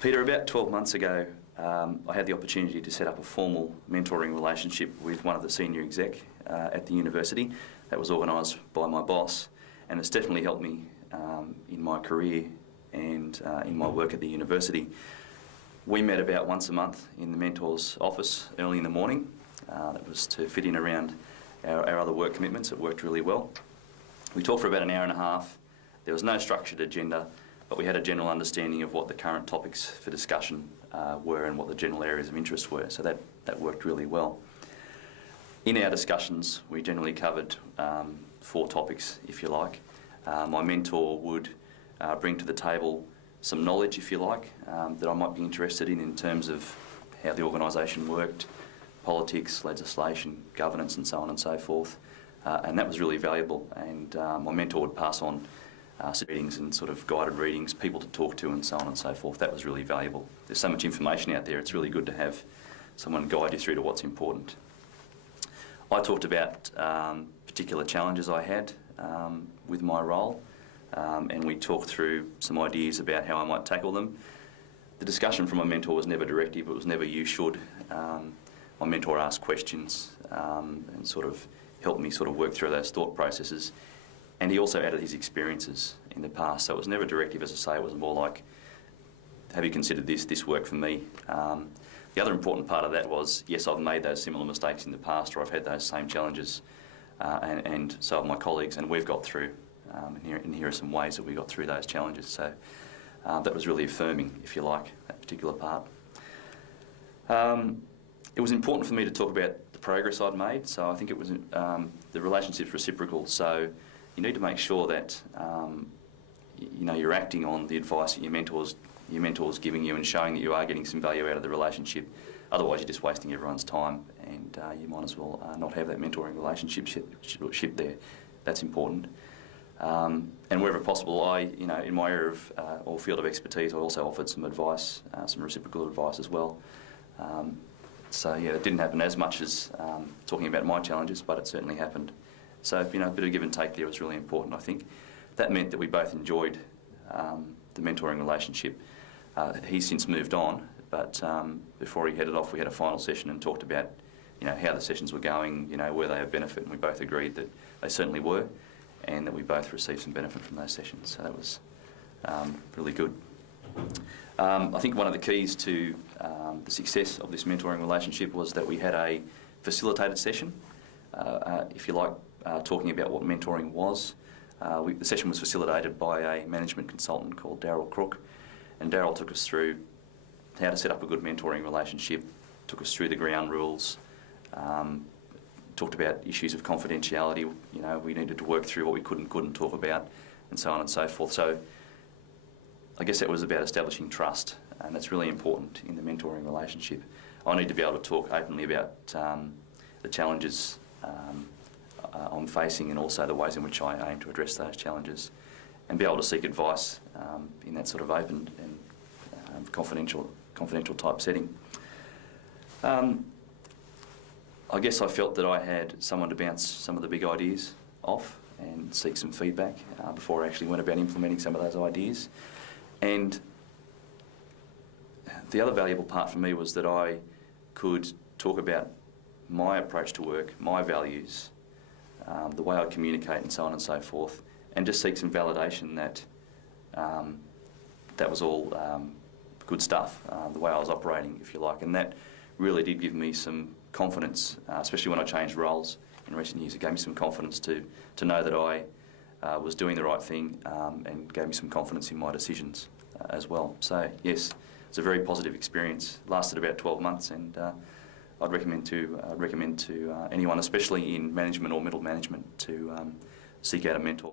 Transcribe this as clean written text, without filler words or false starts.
Peter, about 12 months ago, I had the opportunity to set up a formal mentoring relationship with one of the senior exec at the university. That was organised by my boss, and it's definitely helped me in my career and in my work at the university. We met about once a month in the mentor's office early in the morning. That was to fit in around our other work commitments. It worked really well. We talked for about an hour and a half. There was no structured agenda, but we had a general understanding of what the current topics for discussion were and what the general areas of interest were, so that worked really well. In our discussions, we generally covered 4 topics, if you like. My mentor would bring to the table some knowledge, if you like, that I might be interested in terms of how the organisation worked, politics, legislation, governance and so on and so forth. And that was really valuable, and my mentor would pass on readings and sort of guided readings, people to talk to and so on and so forth. That was really valuable. There's so much information out there, it's really good to have someone guide you through to what's important. I talked about particular challenges I had with my role, and we talked through some ideas about how I might tackle them. The discussion from my mentor was never directive, it was never "you should." My mentor asked questions and sort of helped me sort of work through those thought processes. And he also added his experiences in the past, so it was never directive, as I say. It was more like, have you considered this? This worked for me. The other important part of that was, yes, I've made those similar mistakes in the past, or I've had those same challenges, and so have my colleagues, and we've got through. And here are some ways that we got through those challenges. So that was really affirming, if you like, that particular part. It was important for me to talk about the progress I'd made, so I think it was the relationship's reciprocal. So you need to make sure that you're acting on the advice that your mentor's giving you and showing that you are getting some value out of the relationship. Otherwise, you're just wasting everyone's time, and you might as well not have that mentoring relationship there. That's important. And wherever possible, in my area of or field of expertise, I also offered some advice, some reciprocal advice as well. So yeah, it didn't happen as much as talking about my challenges, but it certainly happened. So a bit of give and take there was really important, I think. That meant that we both enjoyed the mentoring relationship. He's since moved on, but before he headed off, we had a final session and talked about how the sessions were going, were they of benefit, and we both agreed that they certainly were, and that we both received some benefit from those sessions. So that was really good. I think one of the keys to the success of this mentoring relationship was that we had a facilitated session, if you like, talking about what mentoring was. The session was facilitated by a management consultant called Darryl Crook, and Darryl took us through how to set up a good mentoring relationship, took us through the ground rules, talked about issues of confidentiality. We needed to work through what we couldn't talk about, and so on and so forth. So I guess that was about establishing trust, and that's really important in the mentoring relationship. I need to be able to talk openly about the challenges I'm facing, and also the ways in which I aim to address those challenges, and be able to seek advice in that sort of open and confidential type setting. I guess I felt that I had someone to bounce some of the big ideas off and seek some feedback before I actually went about implementing some of those ideas. And the other valuable part for me was that I could talk about my approach to work, my values, the way I communicate and so on and so forth, and just seek some validation that that was all good stuff, the way I was operating, if you like. And that really did give me some confidence, especially when I changed roles in recent years. It gave me some confidence to know that I was doing the right thing, and gave me some confidence in my decisions as well. So yes, it's a very positive experience. Lasted about 12 months, and I'd recommend to anyone, especially in management or middle management, to seek out a mentor.